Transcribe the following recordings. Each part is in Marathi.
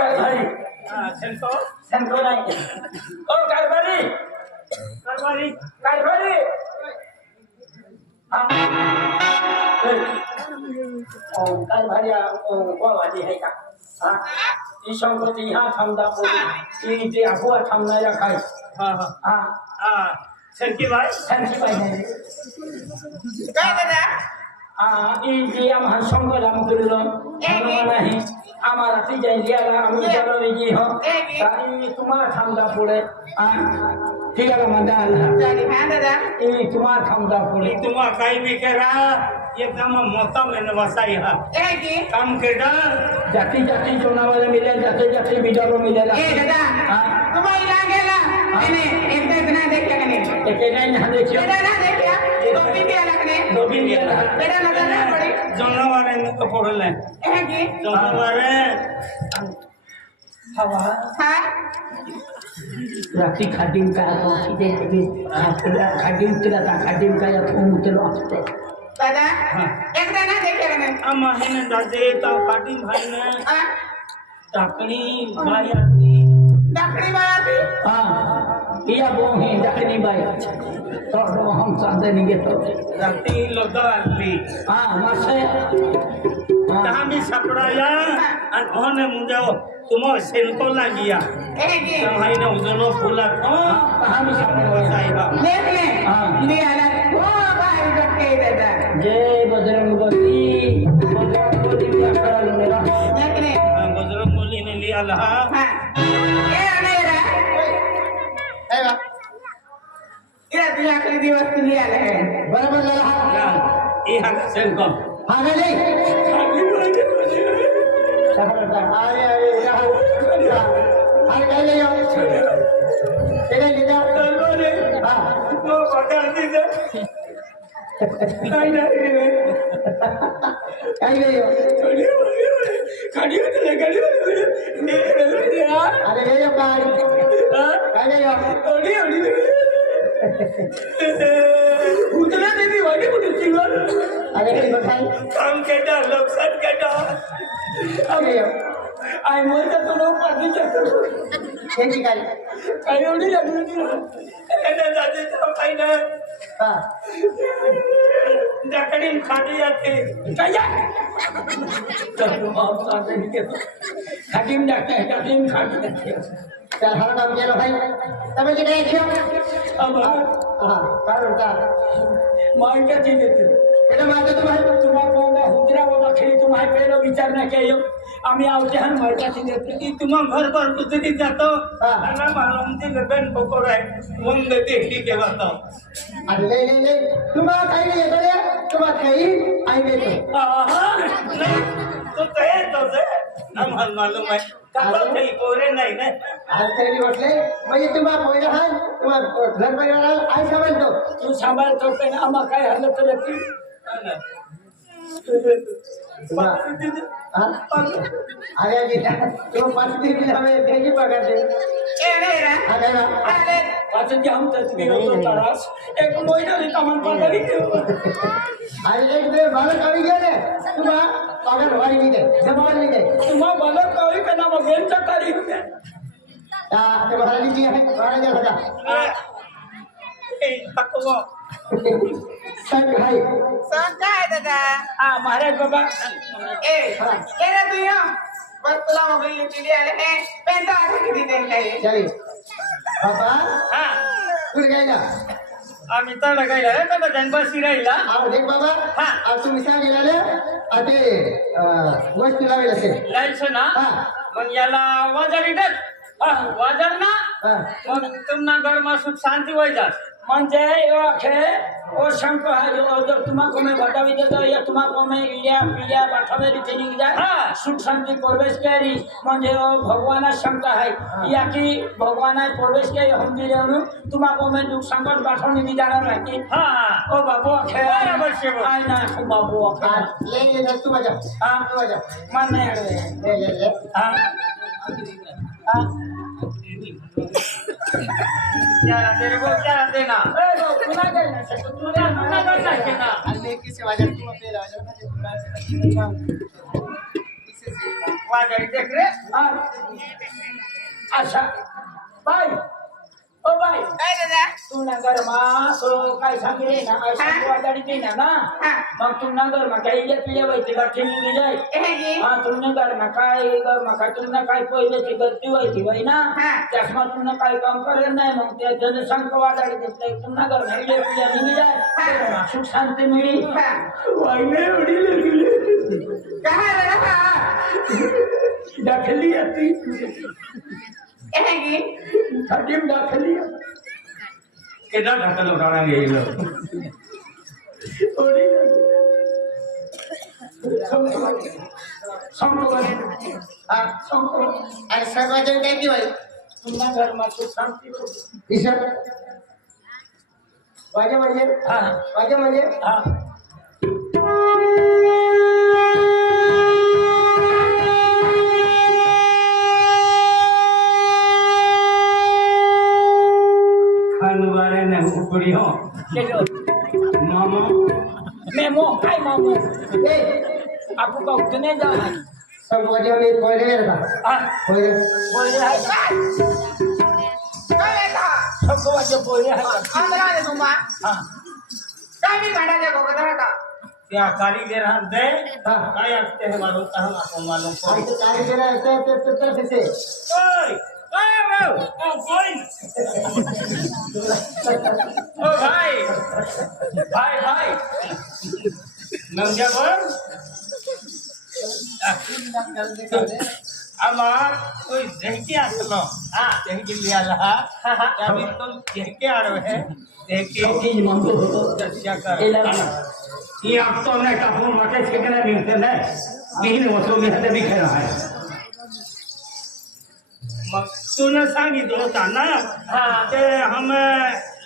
कारभारी सेंको सेंको नाही ओ कारभारी कारभारी कारभारी कारभारी कोवाजी आहे का हा ती संपत्ती ह्या थांबदा ती जे अफवा थांबणाऱ्या काय हा हा हा हा सेंकी भाई त्यांची पाहिजे काय दादा जी आम्हाला संघ लांब केलेलं नाही आम्हाला ती जयंतीला आम्ही बोलवली हो आणि तुम्हाला थांबदा पुढे ठीक आहे म्हणता दादा तुम्हाला थांबदा पुढे तुम्हाला काही भी करा एकदम मोठा मैंने वसाई हा काम केडा जाती जाती जोनावाला मिळेल जाती जाती बिजारो मिळेल तुम्हाला लागेला एकदा ना देखिया कने एक नाही ना देखियो ना देखिया दोबी दिया लगने दोबी दिया बेटा नजर ना पड़ी जोनावारे ने तो पड़ले है की जोनावारे हवा हां रात्री खाडीम काय तो तिथे खाडीम तिला खाडीम काय फोन उचलो असते दादा एकदा ना देखिया कने अम्मा है ने दादे तो पाटी भाई ने हां टाकणी भाई आती डाकड़ी बाती iya bohong dakni baik तो हम साधे नहीं घेतो राती लोदा आली मसे कहामी सापडाया आणि ओने मुंडे तुमो सेनको लागिया है की भाई ने उजनो फुला कहामी सापडाया वसाई हा देख ले ले आला ओ भाई डके दादा जय बजरंगबली क्या करा मेरा देख ले बजरंग बोली ने लिया ला हां ए अनेरा ऐवा इरा तुझ्या आखरी दिवस तू लिहायला आहे बरोबर झाला ये हा सेनको हा नाही अरे काय नाही ते काय लिहिलं हा तो पगार दिले काय नाही गाडी होते अरे काय नाही उतरा देवी वाटी कुठे जीवन अरे काय काम केटा लक्षात केटा अरे आई म्हणता तो लोक पाठी चक्कर त्याची काय काही एवढी लागली जाते काही ना हा डाकडी खाली जाते काय खाटीम डाकते खाटीम खाटी त्या हा काम केलं भाई તમે જે કઈ છો હા કારણ કા मार्ग देते એટલે માટે तुम्हा कोण हुजरा बाबा खेळी तुम्हा पहिलं विचार नाही केलं आम्ही आवत्यान मार्गाची देते की तुम्हा घरभर कुठे जातो आणि मालूम ते लगन पकोड आहे मग देते ठीक आहे वाटतो अरे नाही तुम्हाला काही नाही येतो रे तुम्हाला काही आई देतो नाही तो काय तो आम्हाला मालूम आहे काका काही पोरे नाही ना आज तरी म्हटले म्हणजे तुम्हाला पहिलं हा तुम्हाला घर परिवार आई सांभाळतो तू सांभाळतो पण आम्हा काय हल्लं तर ती अरे तो पाच दिवस हमें त्याची पगार दे ए अनेरा अरे वाचन घ्या आमचं होतो तारास एक महिना कामान पगारी अरे एक दिवस बालक आवी गेले तुम्हाला पगार वाढी दे जमा दे तुम्हा बालक कावी का नाम बेंचा तारीख ते महाराजी आहे महाराजा होता पकवा सग भाई सांगता है दादा महाराज बाबा ए केरा तू या बस तुला मोबाईल लिहिली आले हे पेंटा आठ किती देन काय चली बाबा हा कुठे गेला आम्ही तर गायला रे बाबा जनबासी राहिला देख बाबा हा. आज तुम्ही सांगितलं ते वस्तू लावेल असेल जायचं ना हा. मग याला वाजारी देत वाजर ना हा. मग तुम्हाला घरमा सुख शांती होई जात म्हणजे अखे ओ शंकर है जो अगर तुम्हाको मैं बतावी देता या तुम्हाको मैं इया पिया बाठावे रीति नहीं जाए सुख शांति प्रवेश करी म्हणजे भगवान शंकर है या कि भगवान प्रवेश के हम दिले तुम्हाको मैं दुख संकट बाठा नहीं जाना रहती ओ बाबू अखे आई ना को बाबू अखे ले तू बजा हां तू बजा मन नहीं ले हां हां क्या तेरे को क्या देना ए वो पुना करना है पुना करना है ना अल्ले किसे वाजर की मत ले वाजर वाजवी देख रे हा. अशा बाय ओ बाय काय दादा तू नगर मा तो काय सांगितले ना अशा वादाडी दे ना हा मग तू नगर मा काही इले पिले व्हायचे का ठेवली जाय हे गे हा तुमने घर में काय तुमने काय पहिल्याची गलती व्हायची बाई ना हा. त्यासमा तुमने काय काम करेल नाही मग त्या जनसंख्या वाढायला घेतलंय तुमना घर में इले पिले निघी जाय सुख शांती मिळी हा वाईने एवढी लागली काय दादा दाखली आती हे गे खटीम दाखली केदा ढकल उठाना गेलो थोडी संपवा हा संपवा आणि सर्वजण काय की बाई तुमना घर में सुख शांती ईश्वर वाजे हा म्हणजे हा खानवारे ने उपड़ी हो चलो मामा मेमो काय मामो ए आपको का उतने जा सर्वजण मी पहिले का हा पहिले बोल रहा है काय दादा सबको वाजे बोल रहा है आंध्रा दे तुम्हा हाँ काय मी गाडा को करा का क्या कारीगर हम दे हाँ. काय आते हैं मालूम का हम आपको मालूम को आणि ते कारीगर आहे ते ओए ओए ओ कोई ओ भाई भाई भाई नंगे बोल আমার कोई देहके आसलो हां देहके लिया लहा अभी तुम देहके आ रहे हैं देहके चीज मांगो चर्चा कर एला ये अब तो हमने काफू माटे छिकने मिलते हैं नहीं वसो में हते भी खेला है तूने सांगितलं होता ना हाँ. ते हम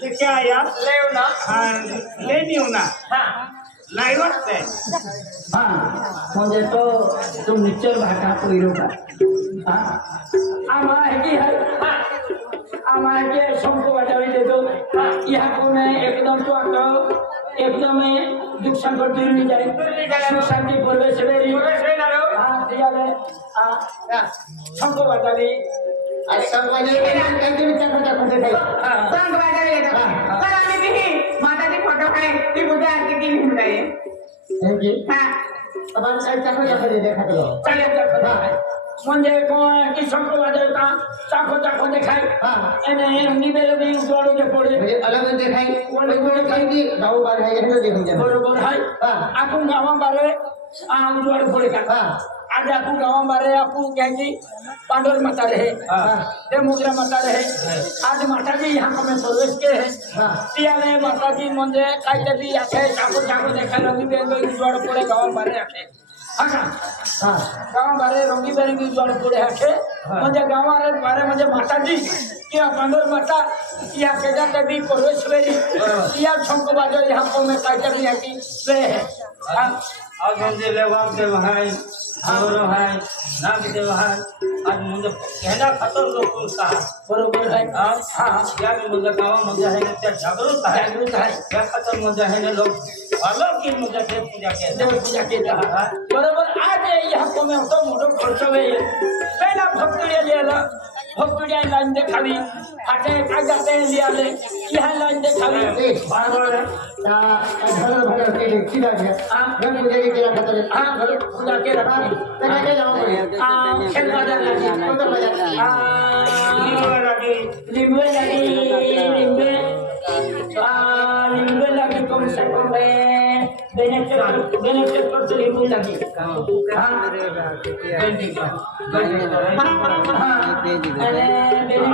लेके आया लेव ना हाँ ले नहीं ना हाँ लाई वाटते हाँ म्हणजे तो तुम निश्चय भाटा पहिरो का हाँ आम्हा है की है हाँ आम्हा है की सबको बजावी देतो हाँ यहाँ को मैं एकदम तो आता एकदम दुख संकट दूर नहीं जाए सुख शांति पूर्वे सवेरी हाँ दिया ले हाँ सबको बजावी आणि सर्वजण काय तुम्ही चक्कर काय सांग वाजायला येतो चला मी ती माताची फोटो आहे ती बुद्धी आरती केली म्हणून आहे हा आपण काय चक्कर देखा चालेल का म्हणजे की सबको बजावता चाखो चाखो देखाय हाँ. એને નિબેલે બી ઉડવાડો જે પડે म्हणजे अलग देखाय कोण काही की गाव बाहेर आहे हे देखून जा बरोबर हाय हाँ. आपण गावा बारे उजवाड पडे का हाँ. आज आपण गावा बारे आपण घ्यायची पांडवर माता रहे हाँ. ते मोगरा माता रहे आज माता जी यहाँ हमें प्रवेश के है हाँ. त्याने माता जी म्हणजे काहीतरी असे चाकू चाकू देखायला रंगीबेरंगी उजवाड पडे गावा बारे आखे हा का हाँ. गावा बारे रंगीबेरंगी उजवाड पडे आखे म्हणजे गावा बारे म्हणजे माता जी किंवा पांडवर माता या केजा कभी प्रवेश वेरी या छंको बाजार यहाँ को में काहीतरी याची वे है हाँ. आज म्हणजे लेवाक देव है और है नाग देव है आज म्हणजे कहना खतर लोक का बरोबर आहे हाँ हाँ या म्हणजे गावामध्ये आहे त्या जागृत आहे जागृत आहे या खतर म्हणजे आहे ना लोक अलग की म्हणजे देव पूजा के देव पूजा केला हा. बरोबर आज यहाँ को में तो मोठो खर्च वे पहिला भक्तुड्या लिहिला भक्तुड्या लाईन देखावी फाटे काय जाते लिहाले यहाँ लाईन देखावी बरोबर है घर भर के किला घ्या घर पुजारी केला खातर हाँ घर पूजा के रखा त्याला काय जावं पडेल खेल बाजार लगी कोणतं बाजार लिंबे लगी लिंबे लगी कम से कम बेनेचे खर्च लिंबू लगी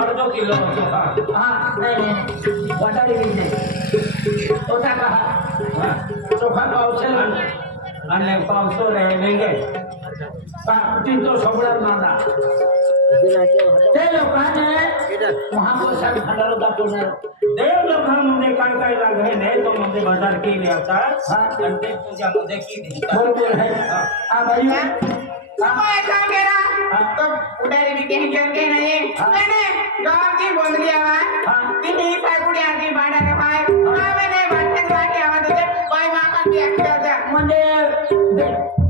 अर्धो किलो हाँ नहीं वाटाली बीजे होता कहा चोखा पावसे અને 500 રહે લેંગે तीन तो सबड़ा मांगा ते लोकांने महापुरुषांनी खंडाला दाखवणार देव लोकांमध्ये काय काय लागे नाही तो म्हणजे बाजार केले आता हाँ. आणि ते पूजामध्ये केली बरोबर है हाँ भाई काय काम केला तो उडारी भी कहीं जम के नहीं मैंने गांव की बोल दिया हाँ. कि नहीं पाकुड़ी आती बाड़ा के भाई हाँ मैंने बच्चे वाली आवाज दे भाई मां का भी अच्छा था म्हणजे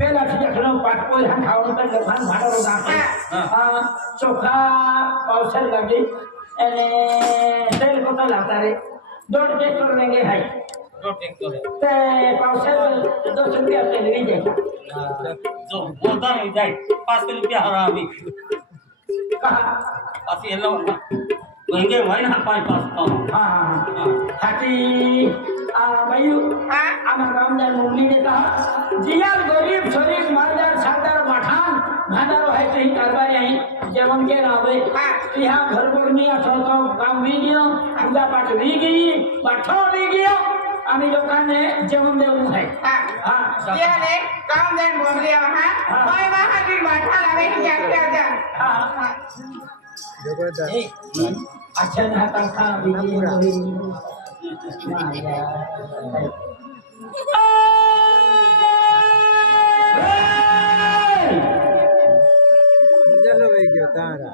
बेलाची जखण पाटपोय हा खावण तर लखान भाडा ચોખા પાવસર લાગે અને તેલ કોટા લાવતા રે 1.5 ટ્રેક્ટર લેંगे है ते पावसर 10 रुपया तेल लगी जाए जो बोलता नहीं जाए 5 रुपया हरा अभी कहा पास ये लो महंगे भाई ना पास तो हाँ हाथी भाई हमारे गाँव में मुरली ने कहा जिया गरीब शरीफ मालदार शानदार मठान भादारो है कहीं कारबार यहीं जेवण के रावे यहाँ घर पर नहीं आता तो काम भी गया पूजा पाठ भी गई पाठो भी गया आम्ही लोकांनी जेवण देऊन है हाँ ये ने काम देन बोल लिया हां भाई वहां की बाठा लावे की क्या हाँ अच्छा ना था भी चलो भाई क्यों तारा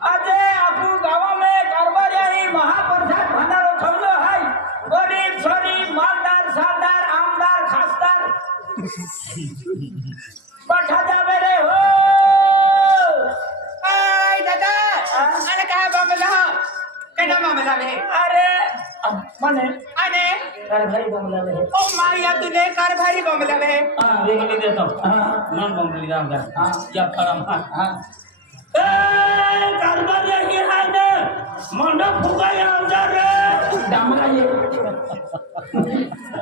આજે આપણું ગાવામાં કારબારી મહાપ્રસાદ ભંડારો થયેલો હાય ગરીબ શરીફ માલદાર શાનદાર આમદાર ખાસદાર પઠા જાવે રે હો ay dada ana ka bamla kana mamla le અરે મને ane કારભારી બોલાવે હે ओ मारिया तूने कार भारी बमला ले હા देखने देता હા मन बंगली राम हाँ। या खरम હા ए कारबार ये है ने मंडप फुगाया अंदर रे डामरा ये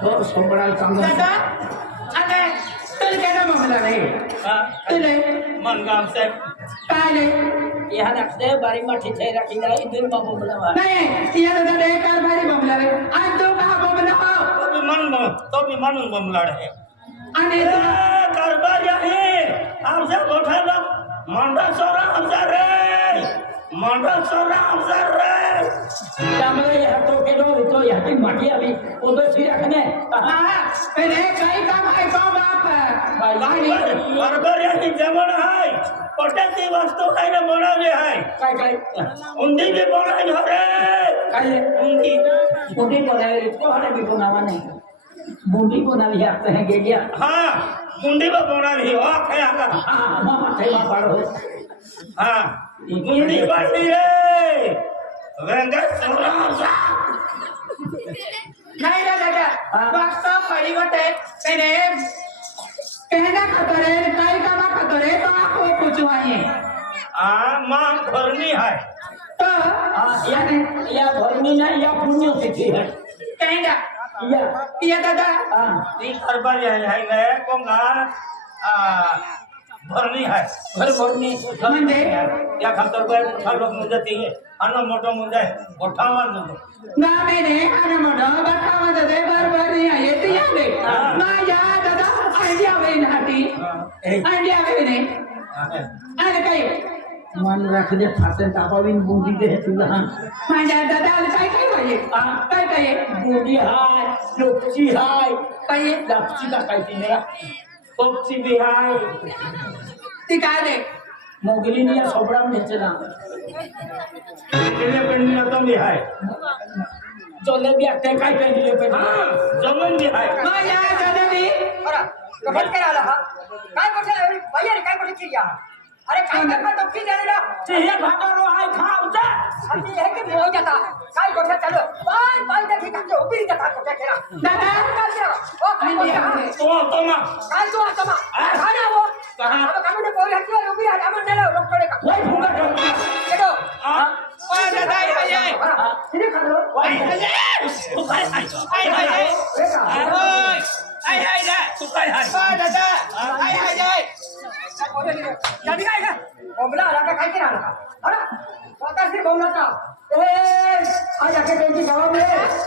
तो सोबड़ा काम dada ane तूने kana mamला ले हां तूने मन गाम से काले यहाँ रख दे बारी माठी थे रखी जाए इधर बाबू बोलावा नहीं ये ददा ने कार भारी बमला ले आज तो कहां बमला हो तो भी मन बम लड़े ane ए कारबार ये हमसे बैठा लोग मंडप सोरा हमसे रे मंडप सोरा हमसे रे डामरा ये तो के दो तो यहाँ की माटी अभी उधर से रखने हां पहले कई काम है कौन बाप भाई कारबार ये जमन है पटेल की वस्तु है ना बनावे है काय काय उंदी भी बनाई हरे काय उंदी बूंदी बनाए इसको हमें भी बनावा नहीं बूंदी बनावी आते हैं गेलिया हाँ मुंडी में बना भी हो खाया का हाँ मामा थे माँ पढ़ो हाँ मुंडी बाटी रे वेंकट सोरा नहीं दादा वास्तव पड़ी बटे पहले कहना खतरे कई काम खतरे तो आपको पूछवाइए हाँ माँ भरनी है तो या भरनी ना या पुण्य तिथि है कहना या ये दादा हाँ ती खरबर है मैं कहूँगा भरनी है घर भरनी मंदे या खतर पर उठा लोग मुझे है अन्न मोटो मुझे उठावा दो ना मैंने आने मोड़ा बतावा दे बार नहीं आए तिया दे ना या दादा आइडिया वे नाटी आइडिया वे ने अरे कई मन रख दे फाटे तापाविन बूंदी दे तुला हाँ या दादा कई कई भाई कई बूंदी हाय लोपची हाय कई लापची का काय ती मेरा लोपची भी हाय दिखा दे मोगली ने या सोबड़ा में चला किले पेंडी आता भी है चले भी आते काय काय दिले पे हाँ जमन भी है हाँ या दादा भी अरे गफट के आला हा काय कोठे भैया रे काय कोठे चिया अरे काय कर तो की जाने ना चेहरा भाटा रो हाय खाओ जा अति है कि हो जाता काय कोठे चलो बाय बाय देखी का ऊपरी जाता कोठे केना दादा ओ काय कोठे तो माँ काय तो आता मा खाना वो कहाँ? अब काम ने बोल हटियो ऊपरी आ मन नेलो लोग पड़े का वही फूका कर केडो हाँ ओ दादा ये इने खा लो वही तू काय है आई ना तू काय है ओ दादा आई जानी काय का बोमला आला का काय केला आला अरे पता सिर बोमला का ए आज आके बेंची गांव में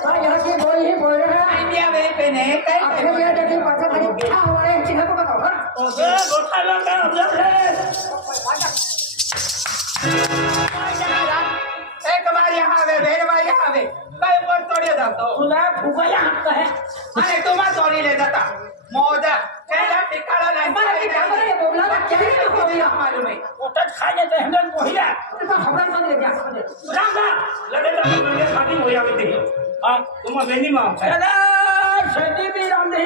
का यहां के बोल ही बोल रहे हैं इंडिया में पहने कई अरे मेरा देखिए पता नहीं क्या हो रहा है चिन्ह को बताओ हाँ ए गोठा लगा अंदर रे एक बार यहाँ आवे भेड़ भाई यहाँ आवे कई पर तोड़ी जातो तुला फुगाया हात आहे आणि तुम्हा चोरीले जाता मोजा त्याला ठिकाणा नाही मला की क्या करे बोला ना क्या नहीं बोला मालूम आहे पोटात खाण्याचं हँडल पहिला तो खबर मध्ये द्या मध्ये राम राम लगेच म्हणजे खाली होया होते हा तुम्हा वेनी माम चला शेती बी रांधे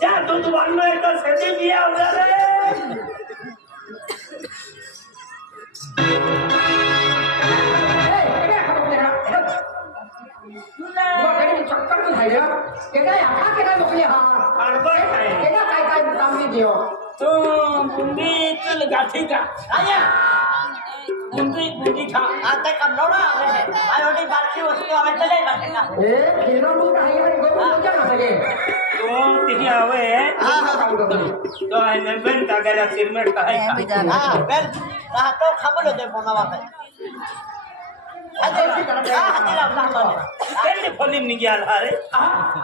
जा दूध वाढलो आहे तर शेती बी आवडा रे चक्कर में खाई केड़ा आखा केड़ा मोकले हां हड़बड़ है केड़ा काय काम नहीं दियो तो बुंदी चल गाठी का आया बुंदी खा आता कम लोड़ा आवे रोटी बारकी वस्तु आवे चले बैठेगा ए खेलो मुंह खाई है को क्या ना सके तो तिही आवे तो आने बेन का गला सिरमेट का है हां बेल रहा तो खबर दे मोनावा पे तेरे फलिम निघाल अरे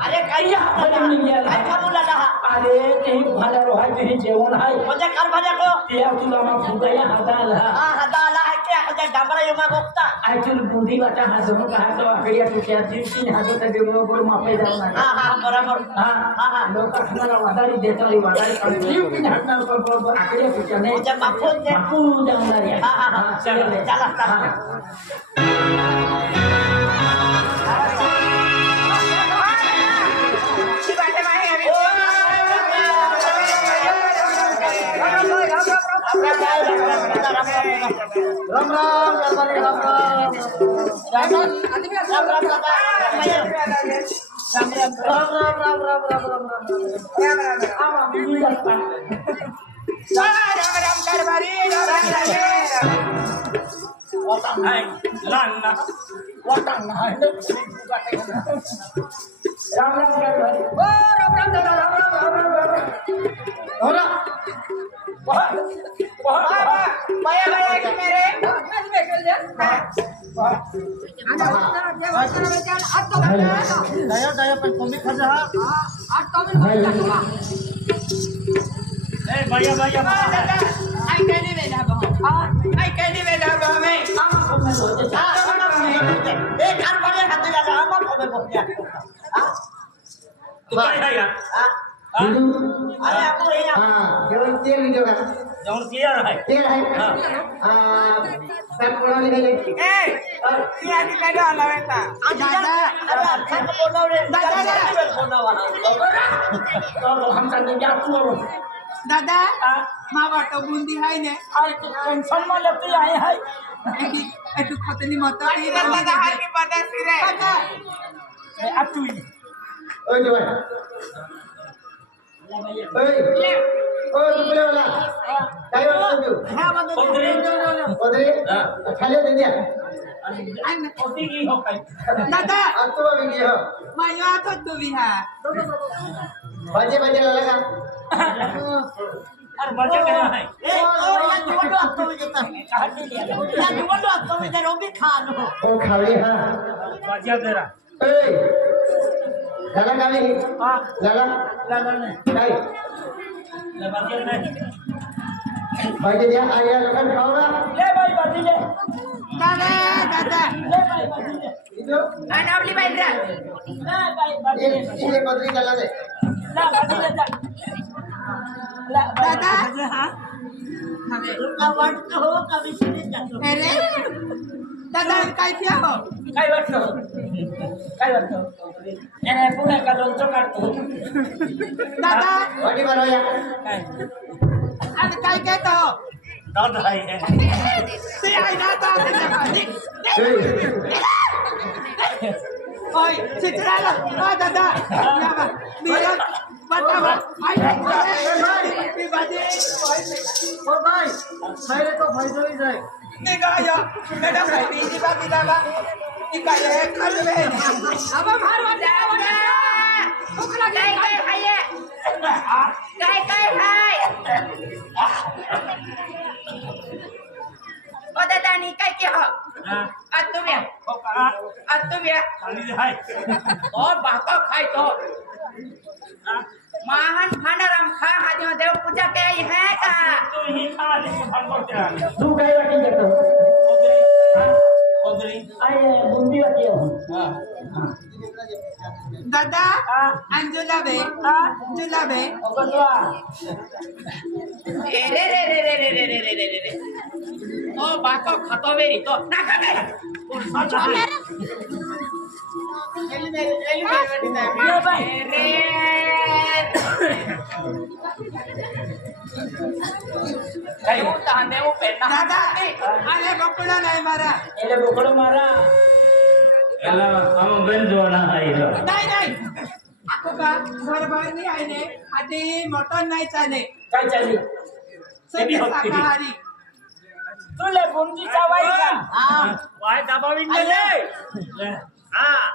अरे काय फलिम निघाल काय खाबुला ना अरे ते भाला रोहाय ते जेवण आहे म्हणजे कार भाज्या को ते तुला मग फुगाया हाताला हां हदाला है क्या म्हणजे डांबरा युमा गोक्ता आयचुल बुंदी वाटा हाजम का हात आकड्या तुझ्या जीवची हात ते देवगोर मापे जाऊ नका हां बरोबर हां लोक खानाला वादारी देताली वादारी जीवची हातनार पर आकड्या तुझ्या ने म्हणजे माफून दे माफू जाऊन रे हां चला राम राम दरबारी राम राम लाना वाटांना राम राम कारभारी ओ राम राम दादा राम राम राम राम हो ना बाया बाया की मेरे आज में कर दे आज तो दया दया पण कमी खर्च हा आज तो मैं करूंगा ए भैया भैया दादा आई कहनी वेला बहो आई कहनी वेला बहो मैं ए कार भाज्या खाते जा आमा खबे बोल्या हां तू काय आहे यार अरे आपको ये हां जेवण तेल लिहिलं का जाऊन तयार आहे तेल आहे काय कोणाला गेले ए ती आधी काय आलावेता दादा अरे अच्छा बोलवले दादा बोलवा तो हमका निया तू दादा मा वाटो बुंदी हाय ने आई टेंशन में लेती आई है एटू खतनी मत दादा हार के पता सिरे ए अतु ओय जेवण ओय ओ तुला वाला काय वाटतं तू हां बंद पंद्रे ओदरे खाली दे द्या होती की हो काय दादा आता बघ की हो माया तो तू भी है बाजे बाजे लगा अरे मजा क्या है ए ओ या निवडो आता मी देता कहा के लिया या निवडो आता मी देरो भी खा लो ओ खाली हा मजा तेरा ओय झाला का नाही हां झाला लगा नहीं काय लगा नहीं बाजे द्या आया लोकांना खाऊ ना ले भाई बाजी ले दादा दादा ले भाई बाजी ले इथं अनावली बाईद्रा ले भाई बाजी ले इथे पत्री चालला दे ला बाजी ले जा ला दादा तुमका वाटतो हो का विसरून जातो अरे दादा काय किया हो काय वाटतं एने पुणे का लोणचं काढतो दादा वाटी मारवाया काय आणि काय कहतो दाद आहे ते आई दादा ओय चित्राला हा दादा या बा नीला बतावा आई मी बाजे ओ भाई मेरे तो फायदा ही जाए निघाया मेरा भाई बीजी बाकी दादा की काय है खल में अब मार वाटा भूख लगे काय खाइए काय काय खाय ओ दादा नी काय के हो आतुव्या आतुव्या आणि हाय और बाका खाय तो महान खानाराम खा हादियो देव पूजा के आई है का तू ही खा ले भगवत तू काय वाटी करतो कोबरी आये बुंदी वाटी हो हां दादा अंजुलाबे जुलाबे ओगतवा रे रे रे रे रे रे रे रे रे रे ओ बाको खातो बेरी तो ना खाते ये भाई काय ताने वो पेना दादा अरे बकुड़ा नाही मारा एले बोकड़ो मारा एला हम बेन जोना आइलो नाही नाही ako ba बरोबर नाही आहे ने आधी मटन नाही चाले काय चाली सगळे शाकाहारी तुले बुंदी चावाई का हां वाय दबाविन ले हां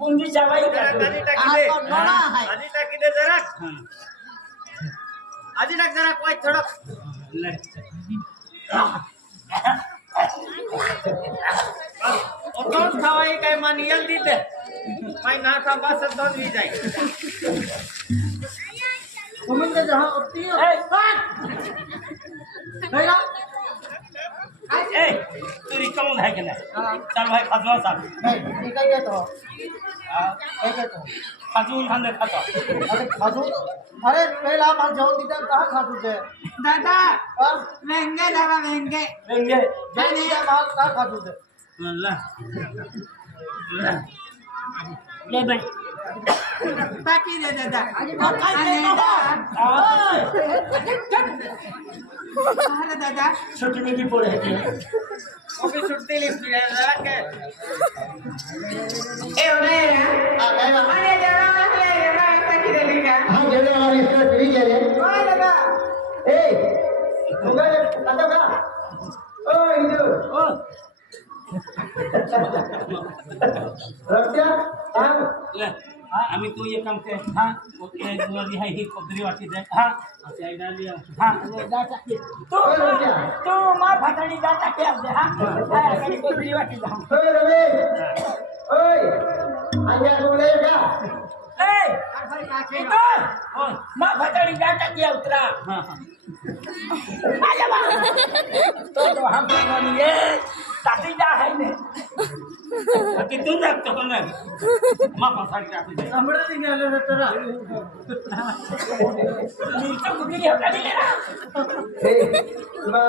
बुंदी चावाई का आधी टाकी हां दे तो नोना है आधी टाकी दे जरा आधी टाक जरा कोई थोड़ा ओतोन खावाई काय मानियल दी दे माय ना का बस दोन वी जाय तुमने जहां उतनी हो ए मेरा ए तू रिकम है के ना चल भाई खजवा साहब नहीं ठीक है तो एक है तो खजूल खाने खाता अरे खाजू अरे पहला मार जाऊं दीदा कहां खाजू थे दादा हां वेंगे दादा वेंगे लेंगे जानी है मार कहां खाजू थे अल्लाह ले भाई बाकी दे दादा अरे दादा छोटी मीठी पोड़े है वो भी छुट्टी लिखी है जरा के ए उन्हें आ गया अरे दादा अरे दादा बाकी दे लिखा हां गेले वाला इसका फ्री गेले ओ दादा ए मुगाले कतो का ओ इंदु ओ रक्षा हां ले हां आम्ही तू ये काम के हां ओके दुआरी है ही कोदरी वाटी दे हां अच्छा इधर लिया हां तू मार फटाड़ी जा टाके आ दे हां आया को कोदरी वाटी जा ओए रमेश ओए आया बोले का ए इधर मार फटाड़ी जा टाके उतरा हां आजा बा तो हम बोलिए ताती जा है ने कि तू ना तो ना मां पसार के आती दे हमरे दिन आले तेरा नीचे गुडी है गाड़ी लेना ए मा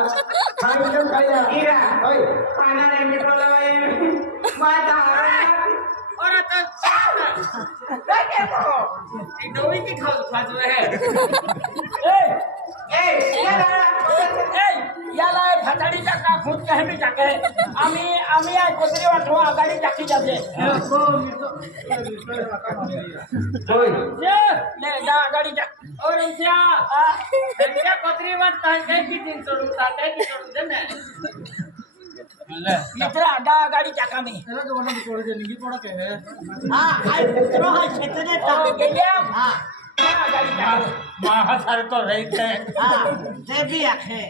खाई कम खाया हीरा ओए पाना नहीं मिटोला माता और तो देखे तो एक दोई की खाजू है ए ए दादा याला फटाड़ी जा का खुद कहे भी जाके आम्ही आ कोदरी वाटो आगाडी जाकी जाते ओए जे ले जा आगाडी जा और इंसिया क्या कोदरी वाट काय की 300 रुपये काय की सोडून दे ना मित्र आडा आगाडी जाका मी तेरा जो वाला छोड़ दे निगी पड़ा के है हां हाय पुत्रो हाय छेतने ता गेल्या हां आगाडी जा मां सारे तो रही थे हां दे भी आखे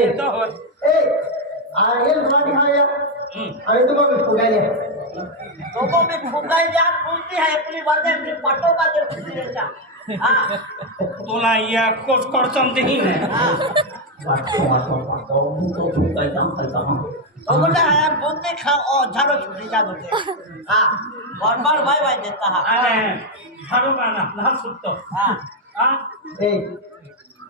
ये तो हो ए आगे तुम्हारी खाया अरे तुम भी फुगाया तो में फुगाई जान पूछती है अपनी वर्दे अपनी पटो का दे खुशी रहता हां तोला या कोस करचम देही ना हां तो बोला है बोलते खा और झाड़ो छुट्टी जा बोलते हां बार भाई भाई देता है अरे झाड़ू का ना सुत्तो हां हां ए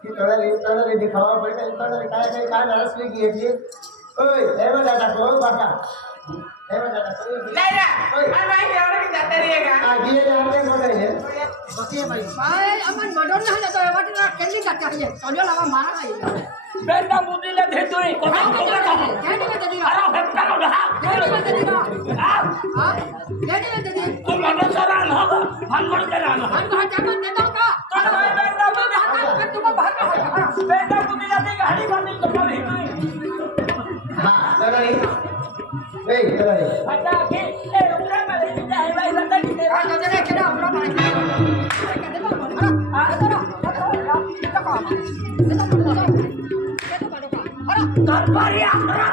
तोड़ा रे दिखावा पड़ता तोड़ा रे काय नरस में की है ओए एवा दादा को बाटा एवा दादा को नहीं ना और भाई और भी जाते रहिएगा आगे जाते बोले है बकिए भाई भाई अपन मडोन ना जातो वाटी ना केली का चाहिए तोलो लगा मारा खाई बेंदा मुदीला भेटोय कोणा केली में दे अरे हेप्पा लो हा केली में दे हां केली में दे तू मन सरान हो हनमन करान हम कहां जाकर दे दो का तो भाई बेंदा मुदीला तुम भाग का बेंदा मुदीला दे गाड़ी बांधी तो भेटोय हां तोड़ा रे ए तोड़ा रे हटा के ए उरा में ले जाए भाई लता की हां तो जरा केड़ा अपना मार के दे दो हां दरबारी आखरा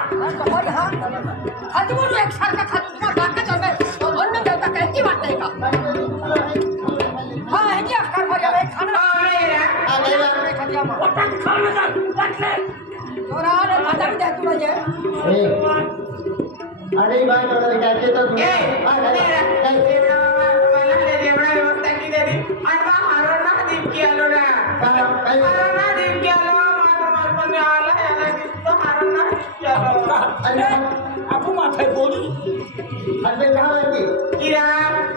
खाली बोलो एक साल का खाली तुम्हारा बात का चल में और में देवता कहती बात है का हां है क्या कर भर जावे खाना और नहीं ना आ गया खा दिया पटक खाना का बटले थोड़ा रे माता पिता तू जे अरे बाय थोड़ा काय ते तो ए देवड़ा मला दे देवड़ा व्यवस्था की दे अरे हरणा दीप की आलो ना हरणा दीप की आलो मार पण आला याला तो हरणा दीप की आलो आपण माथे बोली अरे कहां है की इरा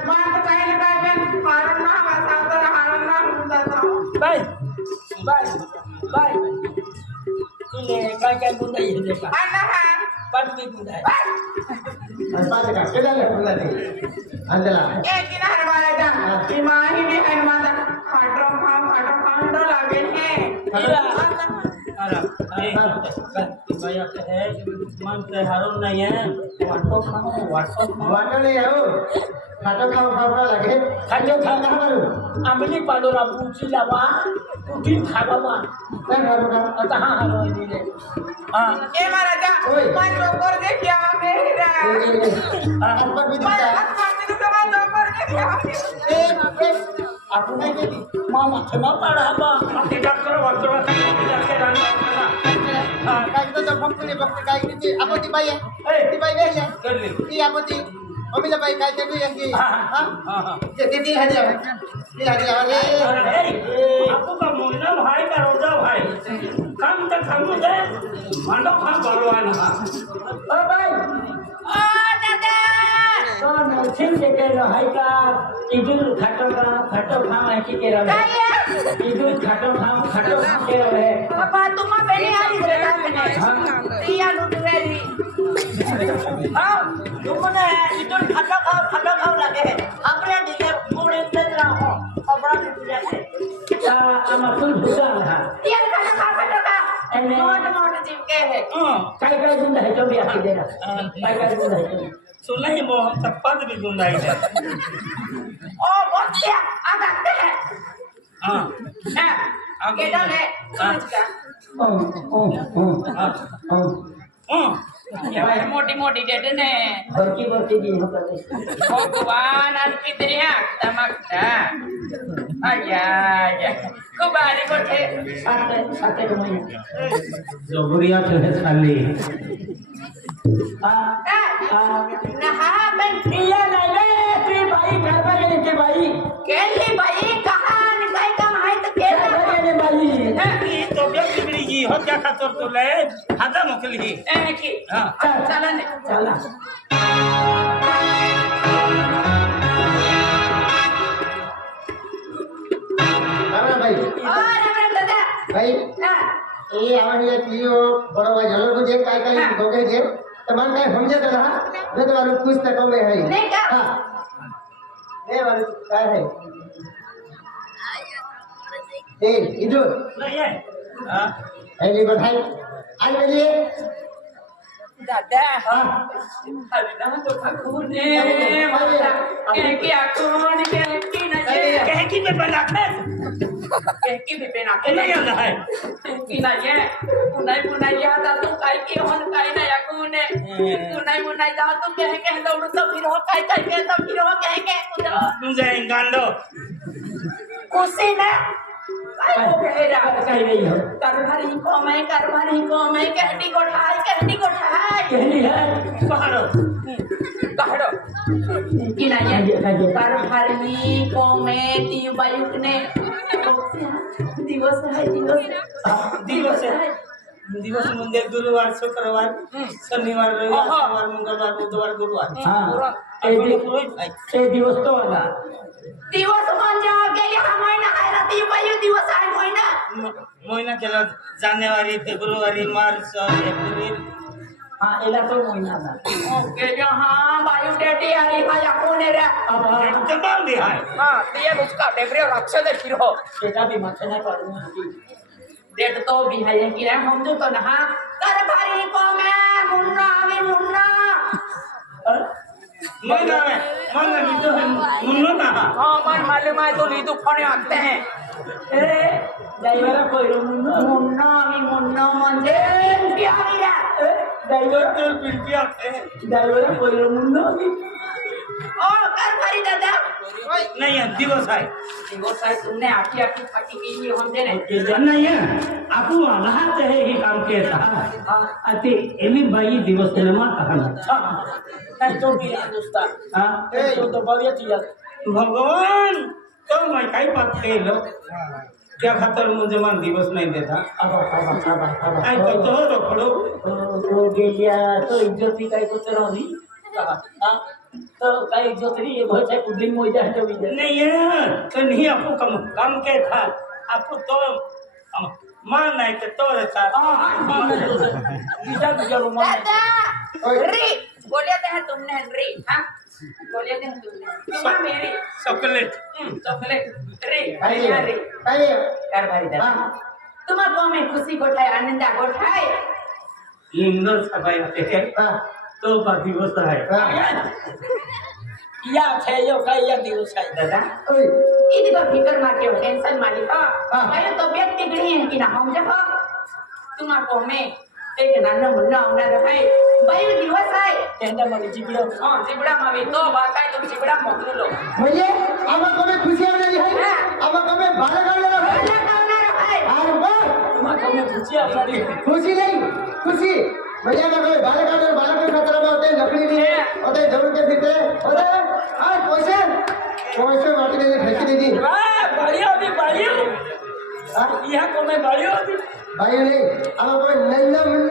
मान तो काय ना काय पण हरणा वासा तर हरणा म्हणता बाय बाय बाय तुले काय बोलता येते का अण्णा हा बातमी बोलताय बात का केला बोलला ते अंदला ए किनार बाळाचा की माही बी आहे माझा फाटो फाटो लागेल हे भैया है मन से हारून नहीं है वाटो वाटो नहीं आओ खाटो खाओ लगे खाजो खा कहां मारू आंबली पाडोरा पुची लावा पुटी खावा काय करू का आता हा हारो दिले हां ए महाराजा ओय. मान जोकर दे क्या मेरा आपण भी मान दिसता मारते तू मान जोकर दे क्या आपण नाही केली मामा थमा पाडा बा ते डॉक्टर वाचतो काय राणी काय तो भक्ती काय किती आपण ती बाई आहे ती बाई वेगळी आहे करली ती आपण ती अमिला बाई काय ते की हां हां ते ती हरी आहे ती हरी आहे अरे आपको का मोना भाई का रोजा भाई काम तो खामू दे मांडो खा बलवान हा ओ भाई ओ दादा तो नरसिंह देखे हाय का इदुल खाटो खाम है की केरा काय आहे इदुल खाटो खाम केरा है बाबा तुम्हा बेनी आली रे तिया लुटवेली हाँ तुमने इधर खाटा खाओ लगे अपने दिले पूरे से रहो अपना दिले ता अमतुल भुजान हा तिया का मोट चिपके है काय गुंडा है तो भी आके देना काय गुंडा है सुना ही मोह तप्पा भी गुंडा है ओ बच्चा आगते है हां आगे डाले समझ का मोटी मोटी डेट ने भरती दी होता भगवान आणखी तरी तमाकता आया खूप आले कोठे साते महिने जोगुरिया चले खाली नहा पण पिया नाही रे ती बाई घरबा गेली ती बाई केली बाई कहा आणि काय काम आहे तर केलं गेली बाई ही तो बिगड़ी जी हो क्या खातर तो ले हाता मोकली की हां चला ने चला राम भाई ओ राम दादा भाई ए आवडले की बरोबर झालं तुझे काय काय दोघे जे तर मन काय समजत रहा मैं तो वालों पुस्तकों में है नहीं का हां ये वालों काय है ए इधर नहीं है हां ऐली बधाई आई बोलिए दादा हां अरे ना तो खाकुने की आकुन की नजे कह की में बना के की भी पेना के नहीं आता है की ना ये पुनाई याद आ तू काय की होन काय ना आकुने पुनाई जा तू कह दौड़ तो फिर हो काय के तो फिर हो कह के तुझे गांडो कुसी ना काय हो गया कहीं नहीं हो करभारी को मैं कहती को ठाई कहनी है पहाड़ो कहड़ो कि ना ये करभारी को मैं ती बायुक ने दिवस है दिवस मुंदे गुरुवार शुक्रवार शनिवार रविवार सोमवार मंगलवार बुधवार गुरुवार हां ए दिवस तो आला दिवस म्हणजे गेले हा महिना आहे ना ती बायू दिवस आहे महिना केला जानेवारी फेब्रुवारी मार्च एप्रिल हां एला तो महिना ना ओके जो हां बायू डेटी आई हा कोण रे अब जबाब दे है हां ते उसका डेब्रे रक्षा दे फिर हो बेटा भी माथे ना पड़ूंगा डेट तो भी है कि हम जो तो ना करभारी को मैं मुन्ना महिना में तो है मुन्नो ना हाँ मन मालूम है तो लीदू फोने आते हैं ए ड्राइवर कोई मुन्नो मुन्ना मंजे क्या मिला ड्राइवर तो पिंटिया ड्राइवर कोई मुन्नो कारभारी दादा नहीं है दिवस आहे दिवस आहे तुमने आखी आखी फाटी केली हमने नाही नाही आपू लहाच आहे हे काम केलं ते एमी बाई दिवस सिनेमा कहाणी नहीं तो भी दोस्ता हा तो बलिया थी भगवान तो मैं काही बात केलं त्या खातर मुझे मन दिवस नहीं देता आई तो रखड़ो तो गेल्या तो इज्जती काय को चढवली तो काही इज्जत नहीं ये बहुत है दिन मोजा है जो नहीं है तो नहीं आपको कम के था आपको तो मान नहीं तो रहता दादा री बोले थे तुमने री हाँ बोले थे तुमने तुम्हारा मेरी चॉकलेट चॉकलेट री काय री काय कारभारी दादा तुम्हारा गाँव में खुशी गोठाए आनंद गोठाए इंदर सबाई आते हैं तो का दिवस है या थे यो का या दिवस है दादा ini तो फिकर माके हो टेंशन माली का भाई तो बेट तिगड़ी है कि ना हम जब तुम्हारा में एक नाना मुन्ना होना रहे भाई दिवस है केंद्र में जिबड़ा हां जिबड़ा मावे तो बात है तुम जिबड़ा मोकलो लो म्हणजे आम्हा कमी खुशी आलेली आहे आम्हा कमी बाळगावलेला आहे ना रहे अरे वा तुम्हारा में खुशी हमारी खुशी नहीं खुशी भैया का कोई बालक खतरा में होते लकड़ी नहीं होते जरूर के फिरते होते आज पैसे माटी दे फेंकी दीजिए बढ़िया भी बढ़िया यहाँ को मैं बढ़िया भी भाई नहीं हमें कोई नन्ना मुन्ना